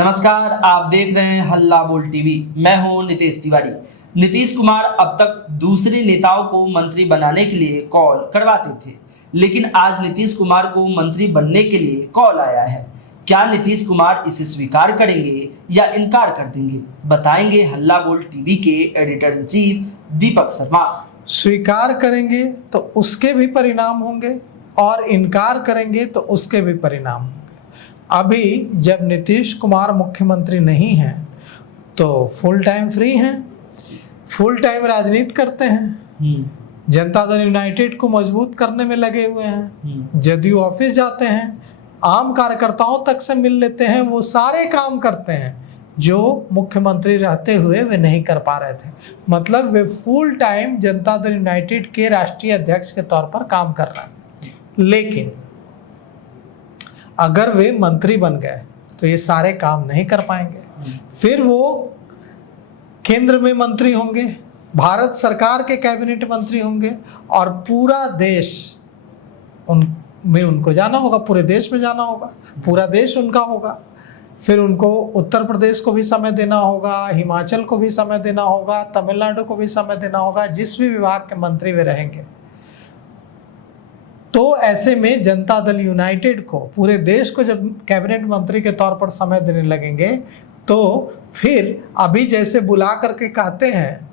नमस्कार, आप देख रहे हैं हल्ला बोल टीवी। मैं हूं नितेश तिवारी। नीतीश कुमार अब तक दूसरे नेताओं को मंत्री बनाने के लिए कॉल करवाते थे, लेकिन आज नीतीश कुमार को मंत्री बनने के लिए कॉल आया है। क्या नीतीश कुमार इसे स्वीकार करेंगे या इनकार कर देंगे, बताएंगे हल्ला बोल टीवी के editor in chief Deepak Sharma. स्वीकार करेंगे तो उसके भी परिणाम होंगे और इनकार करेंगे तो उसके भी परिणाम होंगे। अभी जब नीतीश कुमार मुख्यमंत्री नहीं हैं तो फुल टाइम फ्री हैं, फुल टाइम राजनीति करते हैं, जनता दल यूनाइटेड को मजबूत करने में लगे हुए हैं, जदयू ऑफिस जाते हैं, आम कार्यकर्ताओं तक से मिल लेते हैं, वो सारे काम करते हैं जो मुख्यमंत्री रहते हुए वे नहीं कर पा रहे थे। मतलब वे full time Janata Dal United के राष्ट्रीय अध्यक्ष के तौर पर काम कर रहे हैं। लेकिन अगर वे मंत्री बन गए तो ये सारे काम नहीं कर पाएंगे। फिर वो केंद्र में मंत्री होंगे, भारत सरकार के कैबिनेट मंत्री होंगे और पूरा देश उनमें उनको जाना होगा, पूरे देश में जाना होगा, पूरा देश उनका होगा। फिर उनको उत्तर प्रदेश को भी समय देना होगा, हिमाचल को भी समय देना होगा, तमिलनाडु को भी समय देना होगा, जिस भी विभाग के मंत्री वे रहेंगे। तो ऐसे में जनता दल यूनाइटेड को, पूरे देश को जब कैबिनेट मंत्री के तौर पर समय देने लगेंगे तो फिर अभी जैसे बुला करके कहते हैं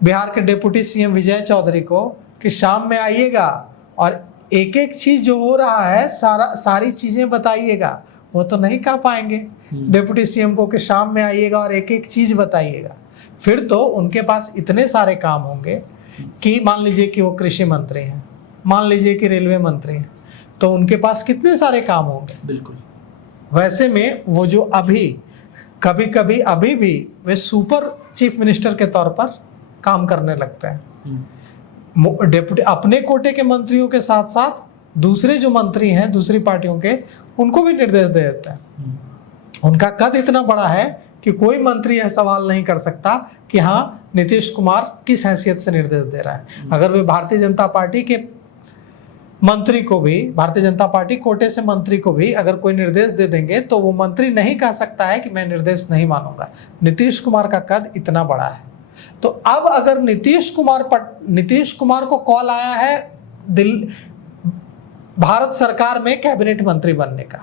बिहार के डिप्टी सीएम विजय चौधरी को कि शाम में आइएगा और एक एक चीज जो हो रहा है सारी चीजें बताइएगा, वो तो नहीं कह पाएंगे डिप्टी सीएम को कि शाम में आइएगा और एक एक चीज बताइएगा। फिर तो उनके पास इतने सारे काम होंगे कि मान लीजिए कि वो कृषि मंत्री हैं, मान लीजिए कि रेलवे मंत्री हैं, तो उनके पास कितने सारे काम होंगे। बिल्कुल। वैसे में वो जो अभी अभी भी वे सुपर चीफ मिनिस्टर के तौर पर काम करने लगते हैं। डेप्यूटी अपने कोटे के मंत्रियों के साथ साथ दूसरे जो मंत्री हैं दूसरी पार्टियों के, उनको भी निर्देश दे देते हैं। उनका कद इतना बड़ा है कि कोई मंत्री यह सवाल नहीं कर सकता कि हाँ नीतीश कुमार किस हैसियत से निर्देश दे रहा है। अगर वे भारतीय जनता पार्टी के मंत्री को भी, भारतीय जनता पार्टी कोटे से मंत्री को भी अगर कोई निर्देश दे देंगे तो वो मंत्री नहीं कह सकता है कि मैं निर्देश नहीं मानूंगा। नीतीश कुमार का कद इतना बड़ा है। तो अब अगर नीतीश कुमार को कॉल आया है भारत सरकार में कैबिनेट मंत्री बनने का,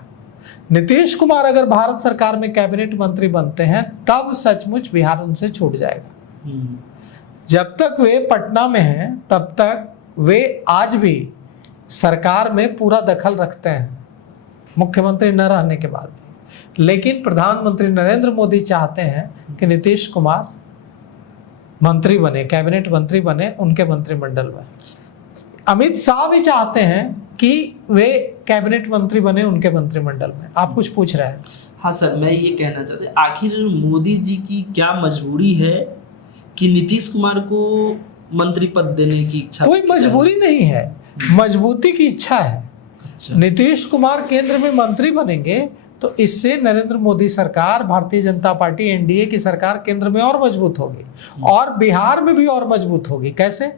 नीतीश कुमार अगर भारत सरकार में कैबिनेट मंत्री बनते हैं तब सचमुच बिहार उनसे छूट जाएगा। जब तक वे पटना में हैं तब तक वे आज भी सरकार में पूरा दखल रखते हैं, मुख्यमंत्री न रहने के बाद भी। लेकिन प्रधानमंत्री नरेंद्र मोदी चाहते हैं कि नीतीश कुमार मंत्री बने, कैबिनेट मंत्री बने उनके मंत्रिमंडल में। अमित शाह भी चाहते हैं कि वे कैबिनेट मंत्री बने उनके मंत्रिमंडल में। आप कुछ पूछ रहे हैं? हाँ सर, मैं ये कहना चाहता हूँ, आखिर मोदी जी की क्या मजबूरी है कि नीतीश कुमार को मंत्री पद देने की इच्छा? कोई मजबूरी नहीं है, मजबूती की इच्छा है। अच्छा। नीतीश कुमार केंद्र में मंत्री बनेंगे तो इससे नरेंद्र मोदी सरकार, भारतीय जनता पार्टी, एनडीए की सरकार केंद्र में और मजबूत होगी और बिहार में भी और मजबूत होगी। कैसे?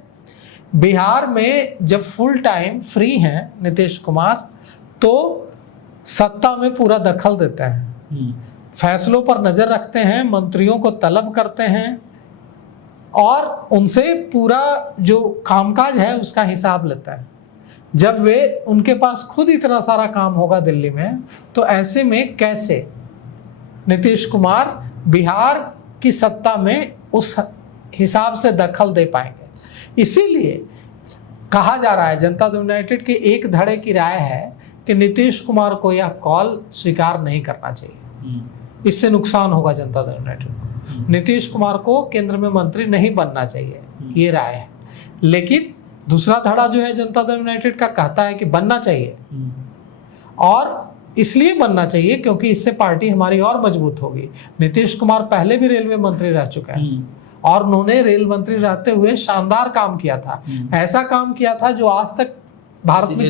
बिहार में जब फुल टाइम फ्री हैं नीतीश कुमार तो सत्ता में पूरा दखल देते हैं, फैसलों पर नजर रखते हैं, मंत्रियों को तलब करते हैं और उनसे पूरा जो कामकाज है उसका हिसाब लेता है। जब वे उनके पास खुद इतना सारा काम होगा दिल्ली में, तो ऐसे में कैसे नीतीश कुमार बिहार की सत्ता में उस हिसाब से दखल दे पाएंगे? इसीलिए कहा जा रहा है, जनता दल यूनाइटेड के एक धड़े की राय है कि नीतीश कुमार को यह कॉल स्वीकार नहीं करना चाहिए। इससे नुकसान होगा जनता दल यूनाइटेड को। नीतीश कुमार को केंद्र में मंत्री नहीं बनना चाहिए, ये राय है। लेकिन दूसरा धड़ा जो है जनता दल यूनाइटेड का कहता है कि बनना चाहिए, और इसलिए बनना चाहिए क्योंकि इससे पार्टी हमारी और मजबूत होगी। नीतीश कुमार पहले भी रेलवे मंत्री रह चुके हैं और उन्होंने रेल मंत्री रहते हुए शानदार काम किया था। ऐसा काम किया था जो आज तक भारत में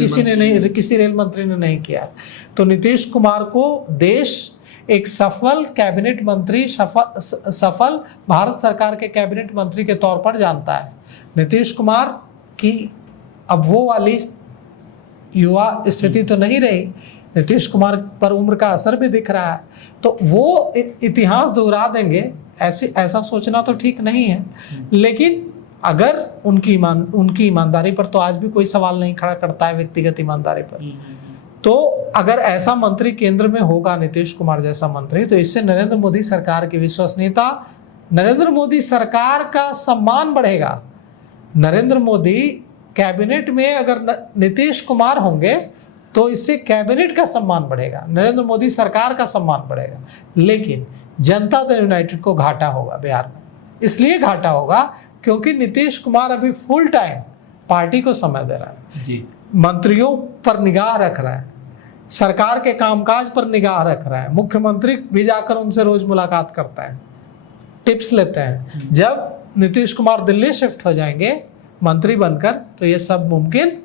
किसी रेल मंत्री ने नहीं किया। तो नीतीश कुमार को देश एक सफल कैबिनेट मंत्री, सफल भारत सरकार के कैबिनेट मंत्री के तौर पर जानता है। नीतीश कुमार की अब वो वाली युवा स्थिति तो नहीं रही नीतीश कुमार पर उम्र का असर भी दिख रहा है, तो वो इतिहास दोहरा देंगे ऐसा सोचना तो ठीक नहीं है। लेकिन अगर उनकी ईमानदारी पर तो आज भी कोई सवाल नहीं खड़ा करता है, व्यक्तिगत ईमानदारी पर। तो अगर ऐसा मंत्री केंद्र में होगा, नीतीश कुमार जैसा मंत्री, तो इससे नरेंद्र मोदी सरकार की विश्वसनीयता, नरेंद्र मोदी सरकार का सम्मान बढ़ेगा। नरेंद्र मोदी कैबिनेट में अगर नीतीश कुमार होंगे तो इससे कैबिनेट का सम्मान बढ़ेगा, नरेंद्र मोदी सरकार का सम्मान बढ़ेगा। लेकिन जनता दल यूनाइटेड को घाटा होगा बिहार में। इसलिए घाटा होगा क्योंकि नीतीश कुमार अभी फुल टाइम पार्टी को समय दे रहा है जी, मंत्रियों पर निगाह रख रहा है, सरकार के कामकाज पर निगाह रख रहा है, मुख्यमंत्री भी जाकर उनसे रोज मुलाकात करता है, टिप्स लेते हैं। जब नीतीश कुमार दिल्ली शिफ्ट हो जाएंगे मंत्री बनकर तो ये सब मुमकिन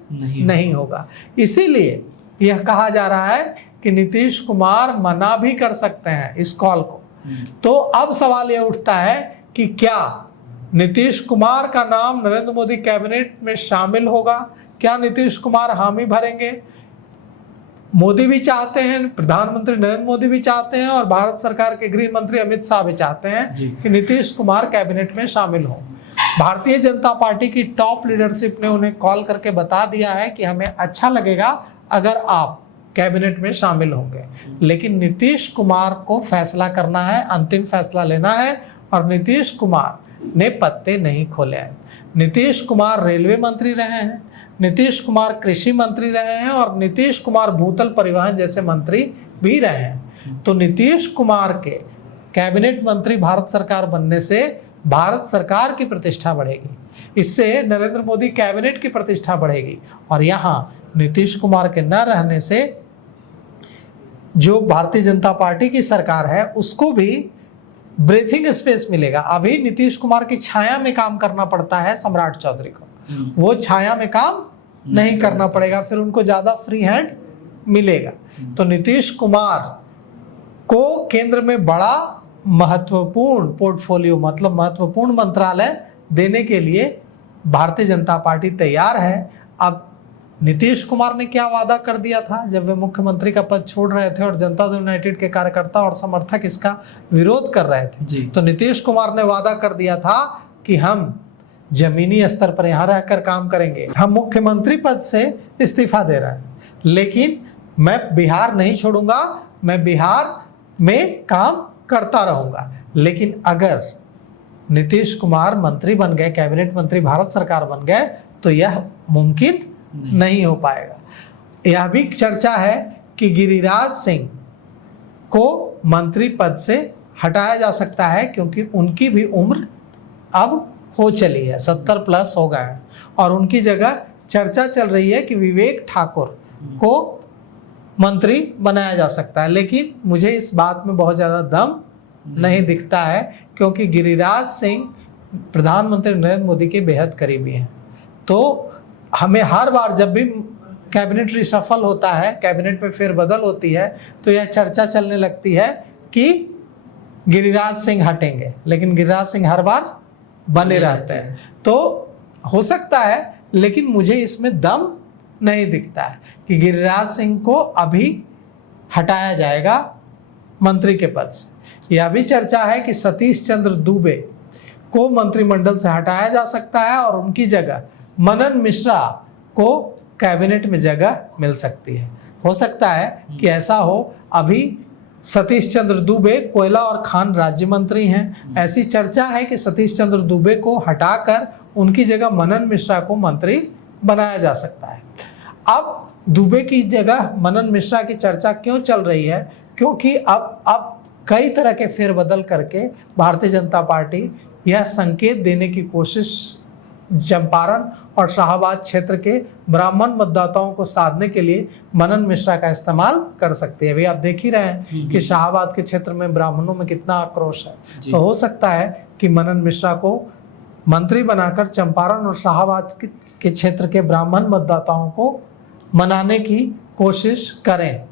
नहीं होगा। इसीलिए यह कहा जा रहा है कि नीतीश कुमार मना भी कर सकते हैं इस कॉल को। तो अब सवाल यह उठता है कि क्या नीतीश कुमार का नाम नरेंद्र मोदी कैबिनेट में शामिल होगा? क्या नीतीश कुमार हामी भरेंगे? मोदी भी चाहते हैं, प्रधानमंत्री नरेंद्र मोदी भी चाहते हैं और भारत सरकार के गृह मंत्री अमित शाह भी चाहते हैं कि नीतीश कुमार कैबिनेट में शामिल हो। भारतीय जनता पार्टी की टॉप लीडरशिप ने उन्हें कॉल करके बता दिया है कि हमें अच्छा लगेगा अगर आप कैबिनेट में शामिल होंगे, लेकिन नीतीश कुमार को फैसला करना है, अंतिम फैसला लेना है। और नीतीश कुमार ने पत्ते नहीं खोले हैं। नीतीश कुमार रेलवे मंत्री रहे हैं, नीतीश कुमार कृषि मंत्री रहे हैं और नीतीश कुमार भूतल परिवहन जैसे मंत्री भी रहे हैं। तो नीतीश कुमार के कैबिनेट मंत्री भारत सरकार बनने से भारत सरकार की प्रतिष्ठा बढ़ेगी, इससे नरेंद्र मोदी कैबिनेट की प्रतिष्ठा बढ़ेगी और यहाँ नीतीश कुमार के न रहने से जो भारतीय जनता पार्टी की सरकार है उसको भी ब्रीथिंग स्पेस मिलेगा। अभी नीतीश कुमार की छाया में काम करना पड़ता है सम्राट चौधरी को, वो छाया में काम नहीं करना पड़ेगा, फिर उनको ज्यादा फ्री हैंड मिलेगा। तो नीतीश कुमार को केंद्र में बड़ा महत्वपूर्ण पोर्टफोलियो, मतलब महत्वपूर्ण मंत्रालय देने के लिए भारतीय जनता पार्टी तैयार है। अब नीतीश कुमार ने क्या वादा कर दिया था जब वे मुख्यमंत्री का पद छोड़ रहे थे और जनता दल यूनाइटेड के कार्यकर्ता और समर्थक इसका विरोध कर रहे थे, तो नीतीश कुमार ने वादा कर दिया था कि हम जमीनी स्तर पर यहाँ रहकर काम करेंगे, हम मुख्यमंत्री पद से इस्तीफा दे रहे हैं, लेकिन मैं बिहार नहीं छोड़ूंगा, मैं बिहार में काम करता रहूंगा। लेकिन अगर नीतीश कुमार मंत्री बन गए, कैबिनेट मंत्री भारत सरकार बन गए, तो यह मुमकिन नहीं हो पाएगा। यह भी चर्चा है कि गिरिराज सिंह को मंत्री पद से हटाया जा सकता है क्योंकि उनकी भी उम्र अब हो चली है, 70 प्लस हो गए हैं और उनकी जगह चर्चा चल रही है कि विवेक ठाकुर को मंत्री बनाया जा सकता है। लेकिन मुझे इस बात में बहुत ज़्यादा दम नहीं दिखता है क्योंकि गिरिराज सिंह प्रधानमंत्री नरेंद्र मोदी के बेहद करीबी हैं। तो हमें हर बार जब भी कैबिनेट रिशफल होता है, कैबिनेट में फेरबदल होती है, तो यह चर्चा चलने लगती है कि गिरिराज सिंह हटेंगे, लेकिन गिरिराज सिंह हर बार बने रहते हैं। तो हो सकता है, लेकिन मुझे इसमें दम नहीं दिखता है कि गिरिराज सिंह को अभी हटाया जाएगा मंत्री के पद से। यह भी चर्चा है कि सतीश चंद्र दूबे को मंत्रिमंडल से हटाया जा सकता है और उनकी जगह मनन मिश्रा को कैबिनेट में जगह मिल सकती है। हो सकता है कि ऐसा हो। अभी सतीश चंद्र दूबे कोयला और खान राज्य मंत्री हैं, ऐसी चर्चा है कि सतीश चंद्र दूबे को हटाकर उनकी जगह मनन मिश्रा को मंत्री बनाया जा सकता है। अब दूबे की जगह मनन मिश्रा की चर्चा क्यों चल रही है? क्योंकि अब कई तरह के फेरबदल करके भारतीय जनता पार्टी यह संकेत देने की कोशिश चंपारण और शाहबाद क्षेत्र के ब्राह्मण मतदाताओं को साधने के लिए मनन मिश्रा का इस्तेमाल कर सकती है। अभी आप देख ही रहे हैं कि शाहबाद के क्षेत्र में ब्राह्मणों में कितना आक्रोश है। तो हो सकता है कि मनन मिश्रा को मंत्री बनाकर चंपारण और शाहबाद के क्षेत्र के ब्राह्मण मतदाताओं को मनाने की कोशिश करें।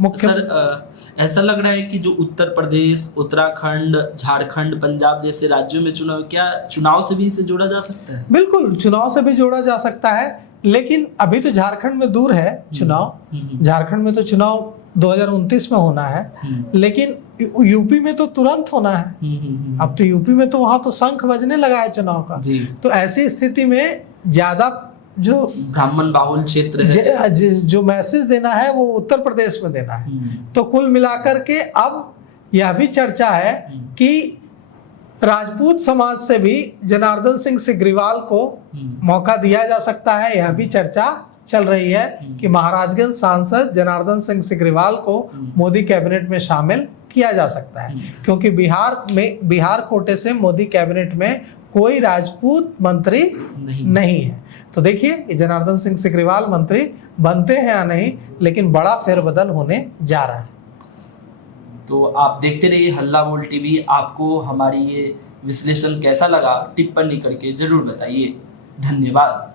सर, ऐसा लग रहा है कि जो उत्तर प्रदेश, उत्तराखंड, झारखंड, पंजाब जैसे राज्यों में चुनाव, क्या चुनाव से भी इसे जोड़ा जा सकता है? बिल्कुल, चुनाव से भी जोड़ा जा सकता है लेकिन अभी तो झारखंड में दूर है चुनाव, झारखंड में तो चुनाव 2029 में होना है, लेकिन यूपी में तो तुरंत होना है। अब तो यूपी में तो वहां तो शंख बजने लगा है चुनाव का। तो ऐसी स्थिति में ज्यादा जो ब्राह्मण बाहुल क्षेत्र है, जो मैसेज देना है वो उत्तर प्रदेश में देना है। तो कुल मिलाकर के अब यह भी चर्चा है कि राजपूत समाज से भी जनार्दन सिंह सिग्रीवाल को मौका दिया जा सकता है। यह भी चर्चा चल रही है कि महाराजगंज सांसद जनार्दन सिंह सिग्रीवाल को मोदी कैबिनेट में शामिल किया जा सकता है, क्योंकि बिहार कोटे से मोदी कैबिनेट में कोई राजपूत मंत्री नहीं है। तो देखिए जनार्दन सिंह सिग्रीवाल मंत्री बनते हैं या नहीं, लेकिन बड़ा फेरबदल होने जा रहा है। तो आप देखते रहिए हल्ला बोल टीवी। आपको हमारी ये विश्लेषण कैसा लगा टिप्पणी करके जरूर बताइए। धन्यवाद।